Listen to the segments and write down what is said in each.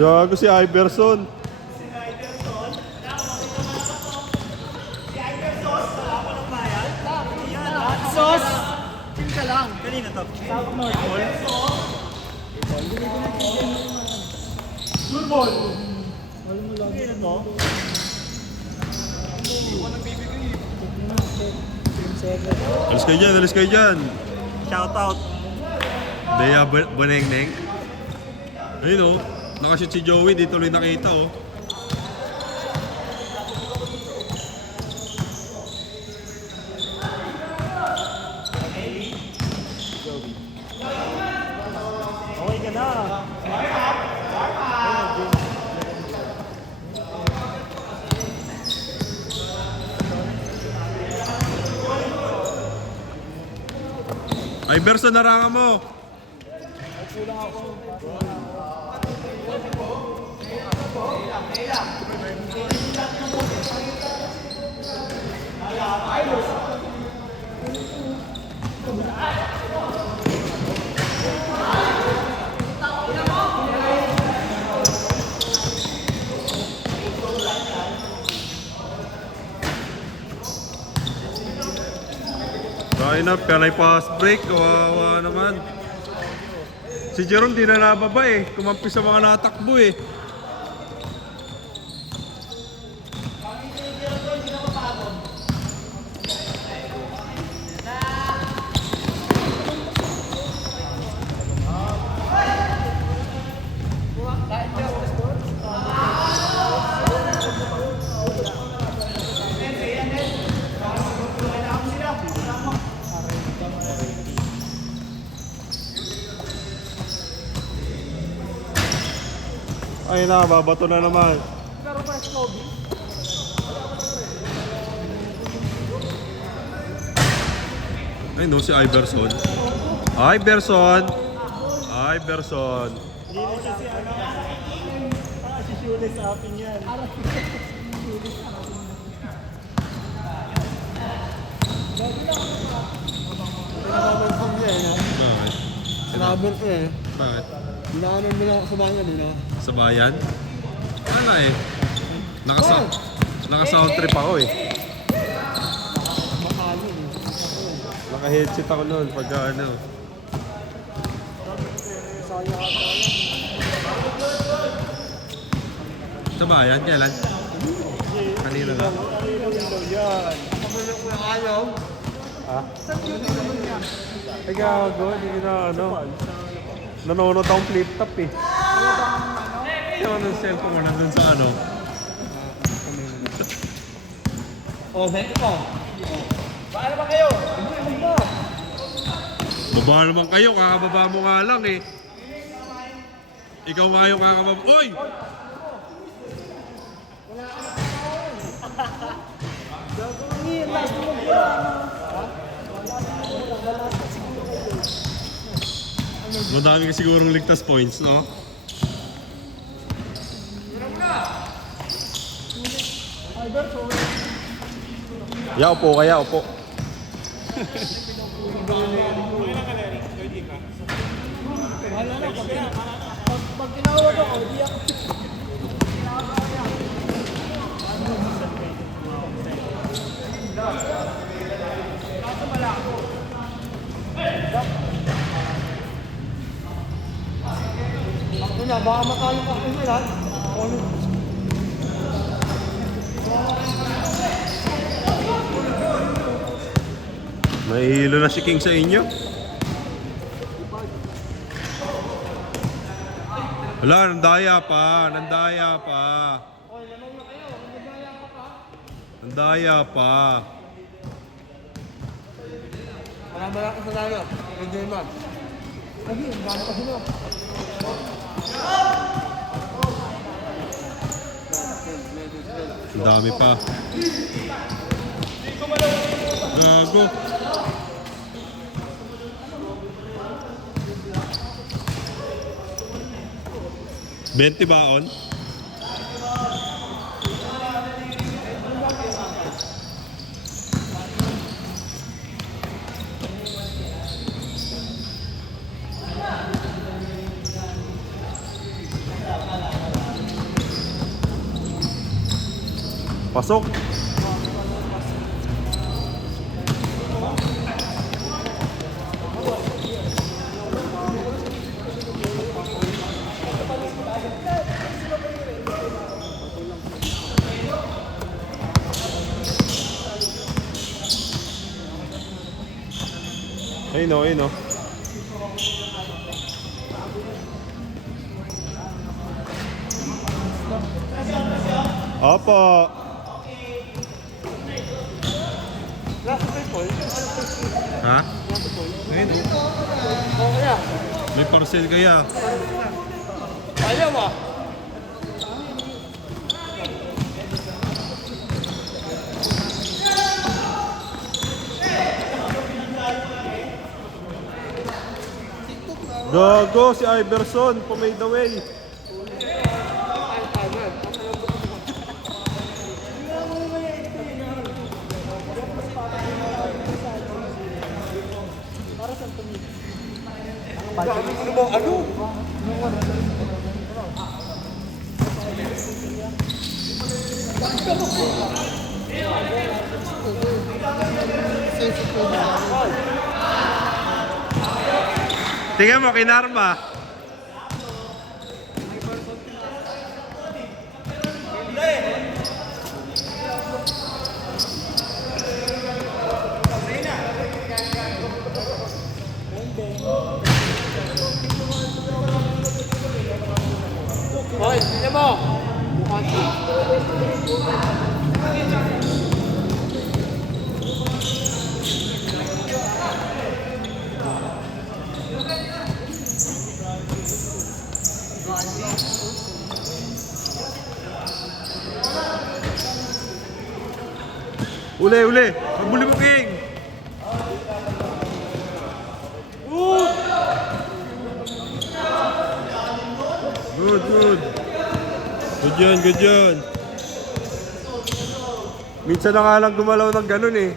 Gago si Iverson. Sos! Chill ka lang. Kanina to. South North Pole. Good ball. Kanina to. Alis kayo dyan, alis kayo dyan. Shout out. Bea Bonengneng. Ayun o, nakashoot si Joey, di tuloy nakita o. Okay ka na. Iverson, narangan mo. Kaya na, penalty pass break, kawawa naman. Si Jerome di na nababa eh, kumampi sa mga natakbo eh. Ay na, babato na naman. Pero pa Scobie. Ay no, si Iverson. Iverson! Iverson! Hindi na siya si ano. Si Shule sa akin yan. Pinakamang kong niya eh. Bakit? Sinabi ko eh. Bakit? Dinaanan mo lang ako sa mga nila. Sa bayan? Wala eh. Naka-sound trip ako eh. Makano eh. Naka-headset ako noon pagka ano. Saya ka tayo. Sa bayan, kailan? Kanina ka? Yan. Pabulong ko yung ayaw. Ha? Ay gago, hindi na ano. Nanonood akong flip top eh. Yung ano cellphone ko nandun sa ano. Oh, thank you po. Paano ba kayo? Hindi mo. Baba naman kayo, kakababa mo nga lang eh. Ikaw nga yung kakababa. Oy! Madami ka sigurong ligtas points, no? Ya, upo kaya, upo. Pag tinawag ako, di ako. Ako na, baka matalo ka kung lahat. Nahihilo na si King sa inyo. Wala, nandaya pa, nandaya pa. Nandaya pa. Wala ka sa layo. Enjoy man. Lagi, ang dami pa sila. Ang dami pa. Gago. Benti baon? Pasok. Ayun o, ayun o. Opo. Ha? Ayun o. Kaya, May parcel kaya. ayaw ah. Gago, si Iverson, pumade away. Ano mo? Ano? Tingnan mo, kinarma. Hoy, tingnan mo. Uli, uli. Pabuli mo, King. Good, good. Good yun, good yun. Minsan na nga lang gumalaw ng ganun eh.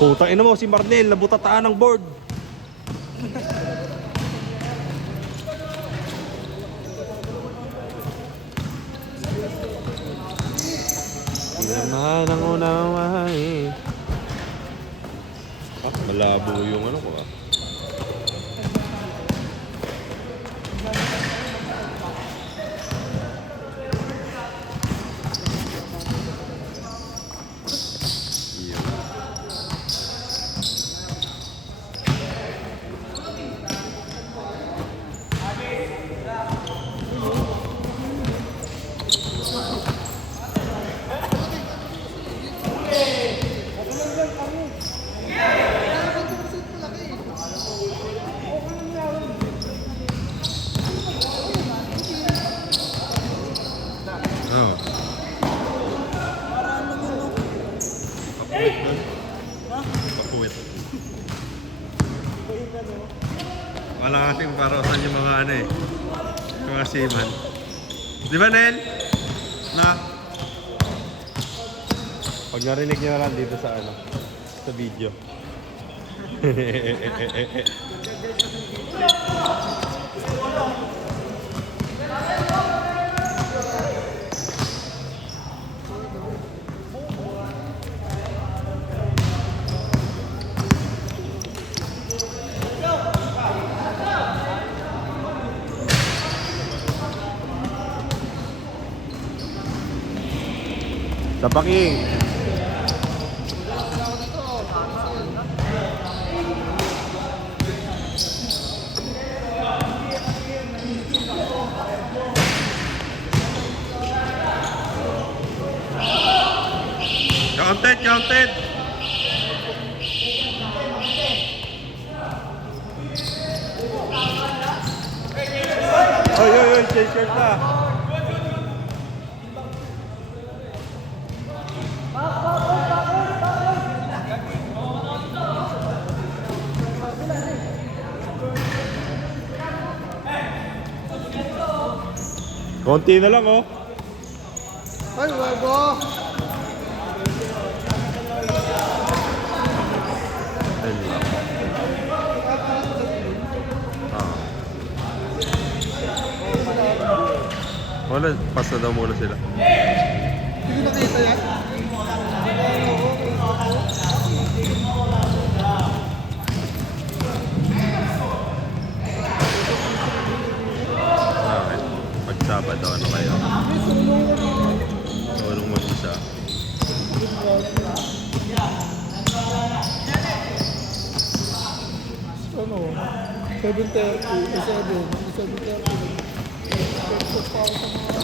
Putang ina mo, si Marnel, nabutataan ng board. Naman ang unawain. Malabo yung ano ko ah. Oh. Kapuwit nun? Kapuwit. Wala kasing parosan yung mga ano eh. Yung mga seaman. Di ba, Nel? Na? Pag narinig nyo lang dito sa ano, sa video. Tapaking. Counted, counted. Oy, oy, oy, change na. Konti na lang oh. Ay, wabo. Ayun lang. Wala, pass na daw muna sila. Hindi nakita yan? Bakit? Pag-Sabado, ano kayo? Tulong mag-isa. Ano? 7:30, 7:30. Expected pa ako sa mga...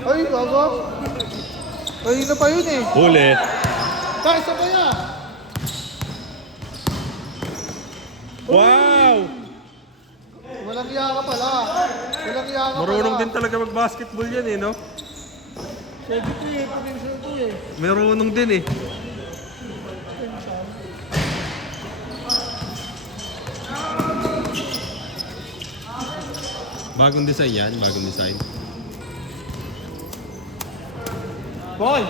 Ay, bago. Ay, na pa yun eh. Huli! Guys, sa kaya? Wow! Walang iya ka pala. Walang iya ka pala. Marunong din talaga mag-basketball yan eh, no? Pwede ko eh, potential ko eh. Marunong din eh. Bagong design yan, bagong design. Boy!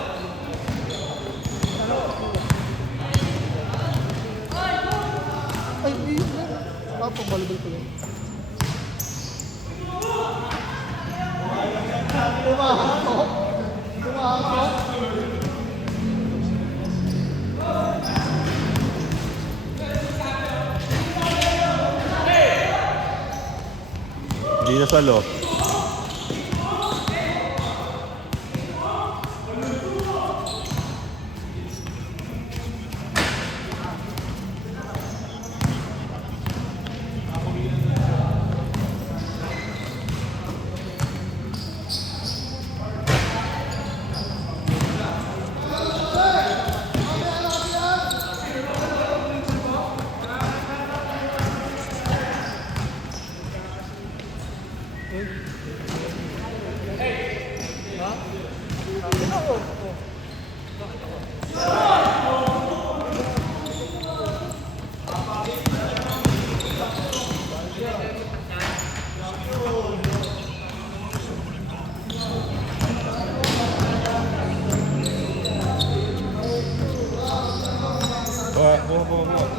Ay, hindi. Papabalabal ko lang. Tumahakot. Tumahakot. Hindi na salo. Buha.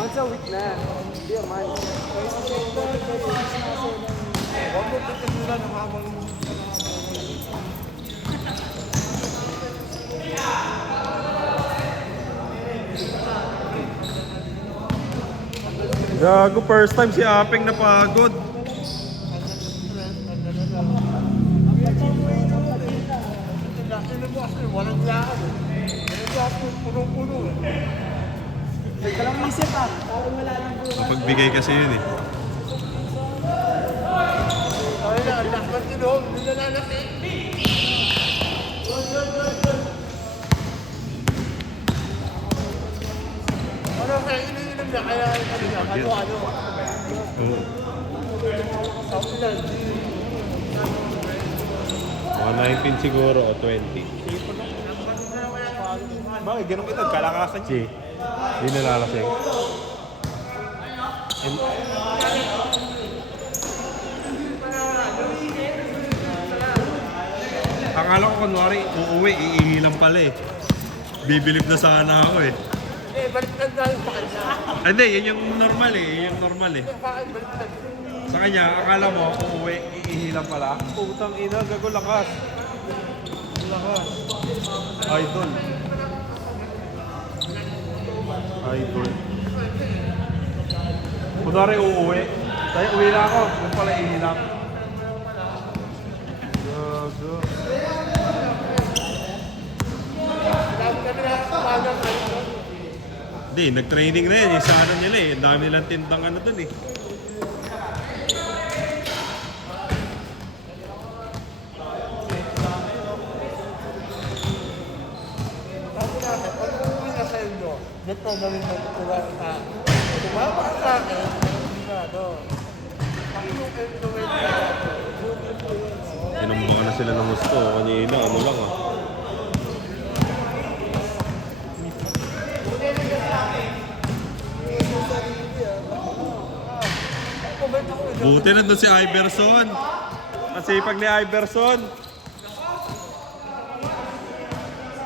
Once a week na. Hindi a month. Huwag mo pagkasulan ng habang... Gago, first time si Apeng napagod. Walang lakad eh. Walang lakad, punong-puno eh. Walang isip ah. Parang wala lang bukas. Pagbigay kasi yun eh. Ay na, lakad din ho. Hindi na lalaki. Ano kaya iniinom niya? Kaya ano niya? Ano? Oo. Sabi lang, Mga 19 siguro o 20. Bakit? Ganun kita, kalakasan Si, hindi nalalasing. Akala ko kunwari, uuwi, iihilang pala eh. Bibilib na sana ako eh. eh, baliktad na yung pakal na. Hindi, yun yung normal eh. Yun yung normal eh. Baliktad. Sa kanya, akala mo, uuwi, iihilang pala. Putang ina, gago lakas. Lakas. Idol. Idol. Kunwari uuwi. Tayo, uwi na ako. Yung pala ihilang. Gago. Hindi, nag-training na yan. Yung sa ano nila eh. Ang dami nilang tindang ano dun eh. ikaw na rin nagkuha. Tumama ka sa akin, ang Tinumbakan na sila ng gusto. Kanina, ano lang ah. Buti na doon si Iverson. Masipag ni Iverson.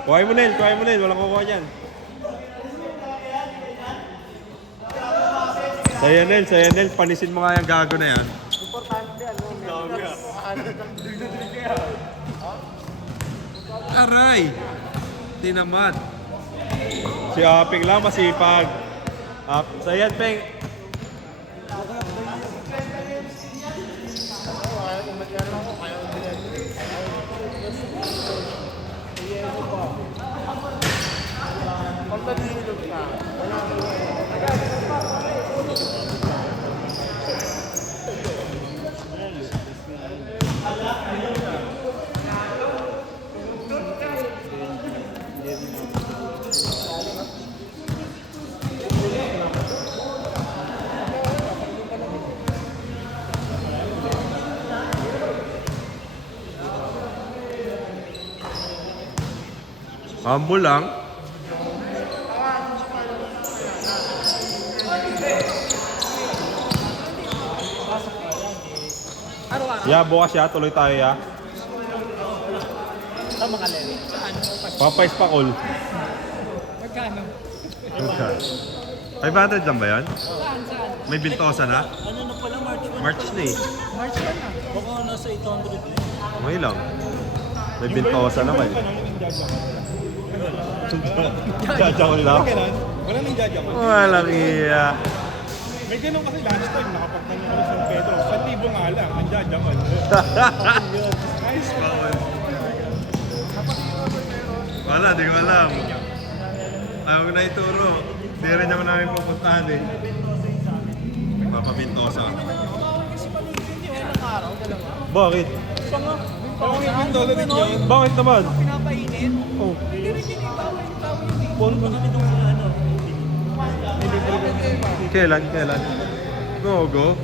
Kuhain mo Nel. Walang kukuha dyan. Saya Nel. Panisin mo nga yung gago na yan. importante ano, Aray! Tinamad. Si Aping lang masipag. Sayan, Peng. pag nalilog ka, wala Humble lang. Ya, bukas ya. Tuloy tayo ya. Sa mga lele. Saan? Papais pa call. Magkano? 500 lang ba yan? Saan? May bintosa na? Ano na pala, March 1? March na eh. March 1 na. Baka nasa 800 na. Okay lang. May bintosa naman eh. Jajang lang. Wala nang jajang. Walang iya. May ganun kasi last time, nakapagtanong kami sa Pedro. 1,000 nga lang, ang jajang. Nice pa. Wala, di ko alam. Ayaw ko na ituro. Di rin naman namin pupuntahan eh. Papabintosa. Bakit? Bakit naman? Pinapainit? Oh. Hindi rin tinitawa yung tao yun eh. Paano ba? Kailan? Go.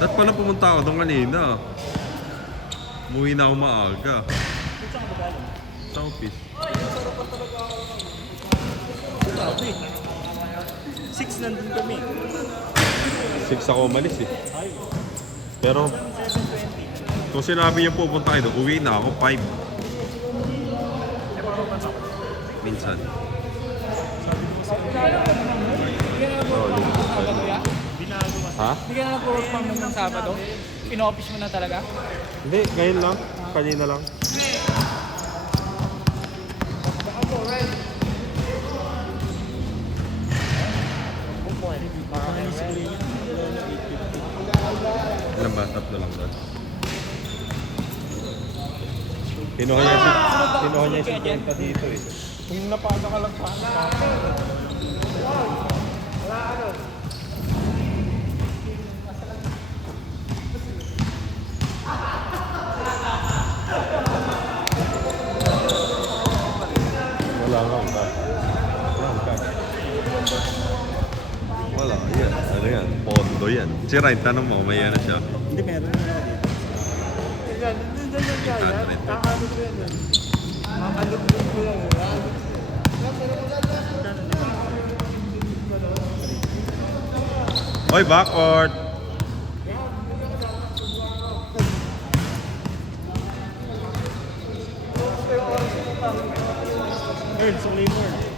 Dapat pala pumunta ako doon kanina. Umuwi na ako maaga. Sa office. 6 nandun kami. 6 ako umalis eh. Pero kung sinabi niyo pupunta kayo doon, uwi na ako 5. Minsan. Oh, Sabado ya? ha? Hindi ka na nag-work from home ng Sabado? In-office mo na talaga? Hindi, ngayon lang. Kanina lang. Ilan ba? Tatlo lang doon. Kinuha niya si Benta dito eh. Kung napaga ka lang sana. Wala nga ang cash. Wala, yan. Ano yan? Pondo yan. Si Ryan, tanong mo, may ano siya. Hindi, meron na ako dito. yan, hindi yan kaya, kakano ko yan yan. Makalugod ko yan yan. Oy, backcourt! Earl, sa labor.